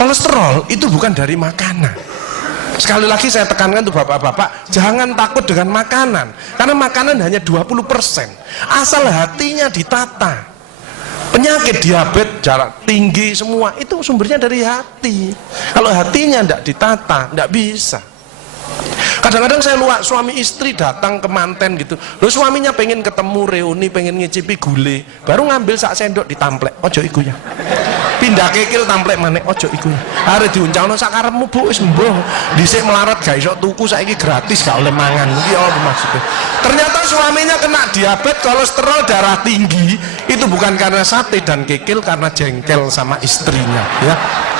Kolesterol itu bukan dari makanan. Sekali lagi saya tekankan tuh bapak-bapak, jangan takut dengan makanan, karena makanan hanya 20%. Asal hatinya ditata. Penyakit diabetes, jarak tinggi semua itu sumbernya dari hati. Kalau hatinya tidak ditata, tidak bisa. Kadang-kadang saya lihat suami istri datang ke manten gitu, loh suaminya pengen ketemu reuni, pengen ngicipi gule, baru ngambil sak sendok ditamplek, ojo iku ya. Pindah kekil tamplek manek, ojo iku ya. Are diuncangno sak karepmu Bu, wis mbuh. Dhisik melarat gak iso tuku, saiki gratis gak oleh mangan. Iki apa maksudnya? Ternyata suaminya kena diabetes, kolesterol, darah tinggi, itu bukan karena sate dan kekil, karena jengkel sama istrinya ya.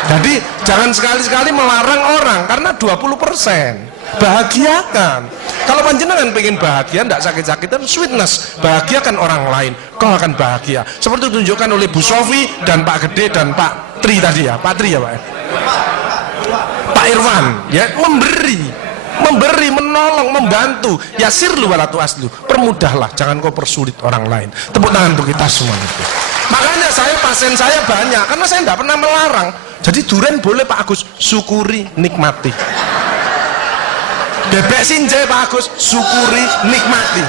Jadi jangan sekali-sekali melarang orang karena 20%. Bahagiakan. Kalau panjenengan pengen bahagia, tidak sakit-sakitan, sweetness, bahagiakan orang lain, kau akan bahagia. Seperti ditunjukkan oleh Bu Sofi dan Pak Gede dan Pak Tri tadi ya, Pak Tri ya Pak ya? Pak Irwan ya, memberi, menolong, membantu. Yasirlu walatu aslu, permudahlah, jangan kau persulit orang lain. Tepuk tangan untuk kita semua itu. Makanya pasien saya banyak, karena saya tidak pernah melarang. Jadi durian boleh Pak Agus, syukuri, nikmati. Bebek sinjai Pak Agus, syukuri, nikmati.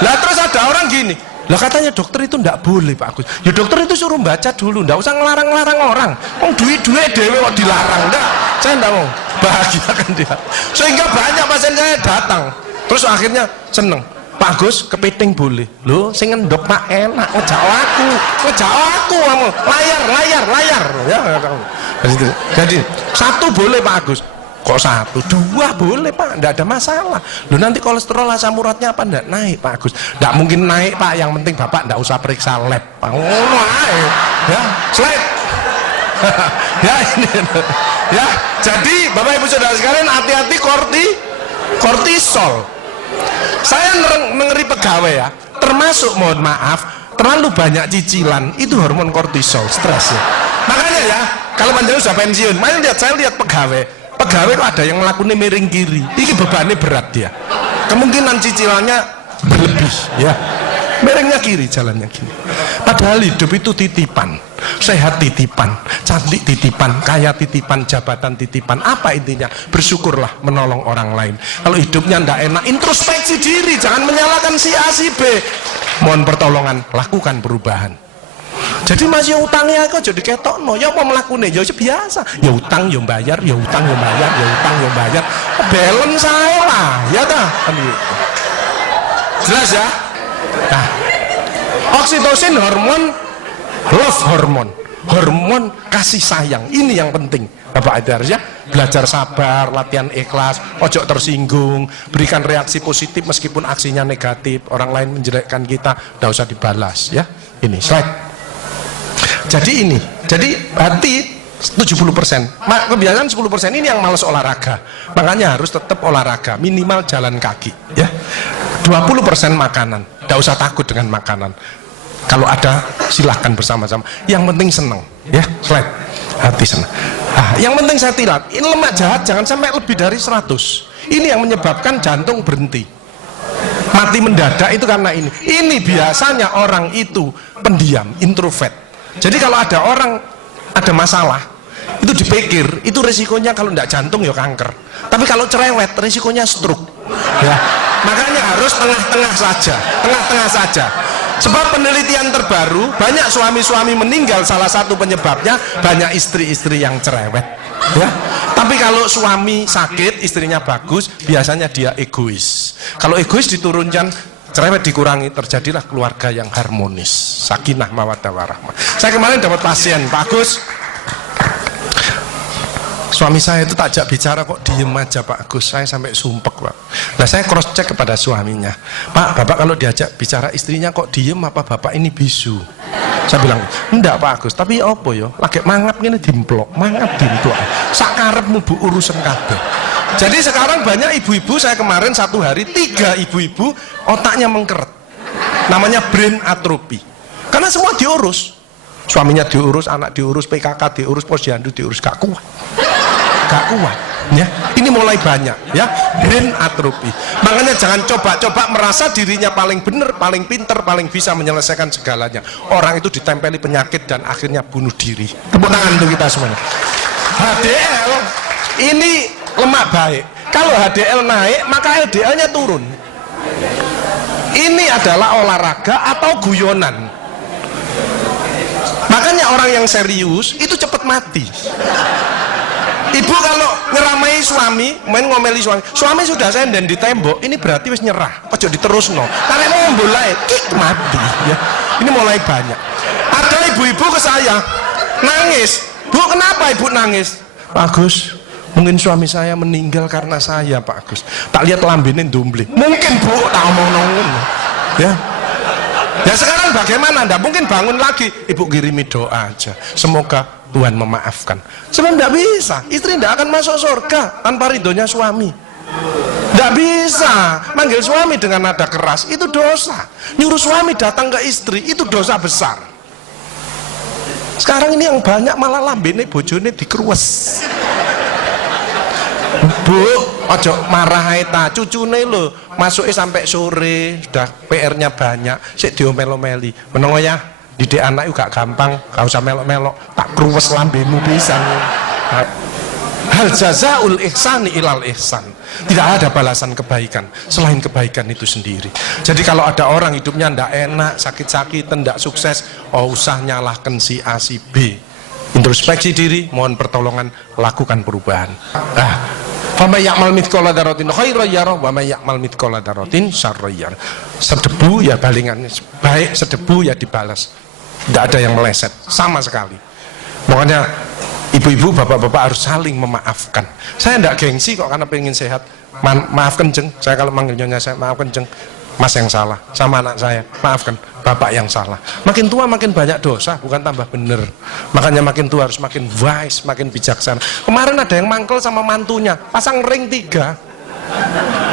Lah terus ada orang gini, lah katanya dokter itu ndak boleh Pak Agus. Ya dokter itu suruh baca dulu, ndak usah ngelarang-larang orang. Duit dewe kok dilarang, enggak. Saya ndak mau, bahagiakan dia. Sehingga banyak pasien saya datang, terus akhirnya seneng. Pak Agus, kepiting boleh. Loh, sing ngendok Pak enak, ngejak aku kamu. Layar. Ya, jadi satu boleh Pak Agus. Kok satu, dua boleh Pak, enggak ada masalah. Loh nanti kolesterol asam uratnya apa enggak naik Pak Agus? Enggak mungkin naik Pak, yang penting Bapak enggak usah periksa lab. Pak, ngono ae. Ya, slide. Ya ini. Ya, jadi Bapak Ibu Saudara sekalian hati-hati kortisol. Saya ngeri pegawai ya, termasuk mohon maaf, terlalu banyak cicilan, itu hormon kortisol, stres ya. Makanya ya, kalau panjenengan sudah pensiun, saya lihat pegawai kok ada yang melakukan miring kiri, ini bebannya berat dia, kemungkinan cicilannya berlebih ya, miringnya kiri, jalannya kiri. Padahal hidup itu titipan, sehat titipan, cantik titipan, kaya titipan, jabatan titipan. Apa intinya? Bersyukurlah, menolong orang lain. Kalau hidupnya ndak enak, introspeksi diri, jangan menyalahkan si A si B, mohon pertolongan, lakukan perubahan. Jadi masih utangnya kok jadi ketokno, ya apa melakukannya? Ya biasa, ya utang, ya bayar, ya utang, ya bayar, ya utang, ya bayar. Balance saya lah, ya dah. Jelas ya? Nah, oksitosin hormon love hormon kasih sayang, ini yang penting. Bapak Adi ya, belajar sabar, latihan ikhlas, ojo tersinggung, berikan reaksi positif meskipun aksinya negatif, orang lain menjelekkan kita, tidak usah dibalas ya. Ini slide. Jadi hati 70%, kebiasaan 10%, ini yang malas olahraga, makanya harus tetap olahraga, minimal jalan kaki ya. 20% makanan, tidak usah takut dengan makanan, kalau ada silahkan bersama-sama, yang penting senang ya. Slide. Hati senang. Yang penting saya tilat, ini lemak jahat jangan sampai lebih dari 100, ini yang menyebabkan jantung berhenti, mati mendadak itu karena ini biasanya orang itu pendiam, introvert. Jadi kalau ada orang ada masalah itu dipikir, itu resikonya kalau tidak jantung ya kanker, tapi kalau cerewet resikonya stroke ya. Makanya harus tengah-tengah saja. Sebab penelitian terbaru, banyak suami-suami meninggal, salah satu penyebabnya banyak istri-istri yang cerewet ya. Tapi kalau suami sakit, istrinya bagus, biasanya dia egois. Kalau egois diturunkan, cerewet dikurangi, terjadilah keluarga yang harmonis, sakinah mawaddah warahmah. Saya kemarin dapat pasien, Pak Agus, suami saya itu tak ajak bicara kok diem aja Pak Agus, saya sampai sumpek Pak. Nah saya cross check kepada suaminya, Pak, Bapak kalau diajak bicara istrinya kok diem, apa Bapak ini bisu? Saya bilang, enggak Pak Agus, tapi apa ya, lagi mangap gini dimplok, sakarepmu Bu urusan kabeh. Jadi sekarang banyak ibu-ibu, saya kemarin satu hari 3 ibu-ibu otaknya mengkeret, namanya brain atrophy, karena semua diurus, suaminya diurus, anak diurus, PKK diurus, posyandu diurus, gak kuat ya. Ini mulai banyak ya, brain atrophy. Makanya jangan coba-coba merasa dirinya paling benar, paling pinter, paling bisa menyelesaikan segalanya. Orang itu ditempeli penyakit dan akhirnya bunuh diri. Tepuk tangan untuk kita semuanya. HDL ini lemak baik. Kalau HDL naik maka LDL-nya turun. Ini adalah olahraga atau guyonan. Makanya orang yang serius itu cepat mati. Ibu kalau ngeramai suami, main ngomeli suami sudah senden di tembok, ini berarti wis nyerah, ojo diterusno. Karena mau mulai, mati ya. Ini mulai banyak. Ada ibu-ibu ke saya nangis, Bu kenapa ibu nangis? Pak Agus, mungkin suami saya meninggal karena saya Pak Agus. Tak lihat lambene ndumbling. Mungkin Bu, tak omong-omong ya. Ya sekarang bagaimana? Nggak mungkin bangun lagi. Ibu kirimi doa aja. Semoga Tuhan memaafkan. Sebab tidak bisa. Istri tidak akan masuk surga tanpa ridhonya suami. Tidak bisa. Manggil suami dengan nada keras itu dosa. Nyuruh suami datang ke istri itu dosa besar. Sekarang ini yang banyak malah lambene bojone dikeruwes. Bu, ojo marah ta, cucune lho, masuknya sampai sore, sudah PR-nya banyak, sik diomel-omeli. Menengo ya, didik anak juga gampang, gak usah melok-melok, tak kruwes lambemu pisan. Hal jazaul ihsani ilal ihsan. Tidak ada balasan kebaikan selain kebaikan itu sendiri. Jadi kalau ada orang hidupnya ndak enak, sakit-sakitan, ndak sukses, oh usah nyalahkan si A si B. Introspeksi diri, mohon pertolongan, lakukan perubahan. Fama ya'mal mithqala dzarratin khairan yarah wa may ya'mal mithqala dzarratin syarran yarah. Sedebu ya balingannya baik, sedebu ya dibalas. Tidak ada yang meleset sama sekali. Makanya ibu-ibu, bapak-bapak harus saling memaafkan. Saya tidak gengsi kok karena pengen sehat. Maaf kenceng, saya kalau manggil nyonya saya maaf kenceng. Mas yang salah, sama anak saya, maafkan, bapak yang salah. Makin tua makin banyak dosa, bukan tambah bener. Makanya makin tua harus makin wise, makin bijaksana. Kemarin ada yang mangkel sama mantunya, pasang ring 3.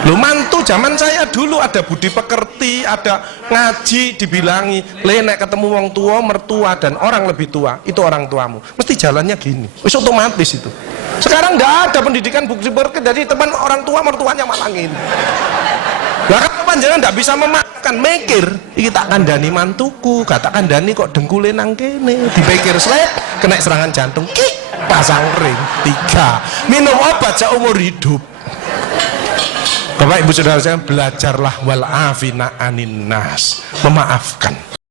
Loh, mantu zaman saya dulu ada budi pekerti, ada ngaji, dibilangi, nek ketemu wong tua, mertua dan orang lebih tua, itu orang tuamu. Mesti jalannya gini, wis otomatis itu. Sekarang nggak ada pendidikan budi pekerti, jadi teman orang tua mertuanya malah gini. Lah kan panjenengan ndak bisa memaafkan, mikir iki tak kandhani mantuku, gak tak kandhani kok dengkule nang kene, dipikir slep kena serangan jantung, pasang ring 3, minum obat seumur hidup. Bapak Ibu Saudara saya, belajarlah wal afina anin nas, memaafkan.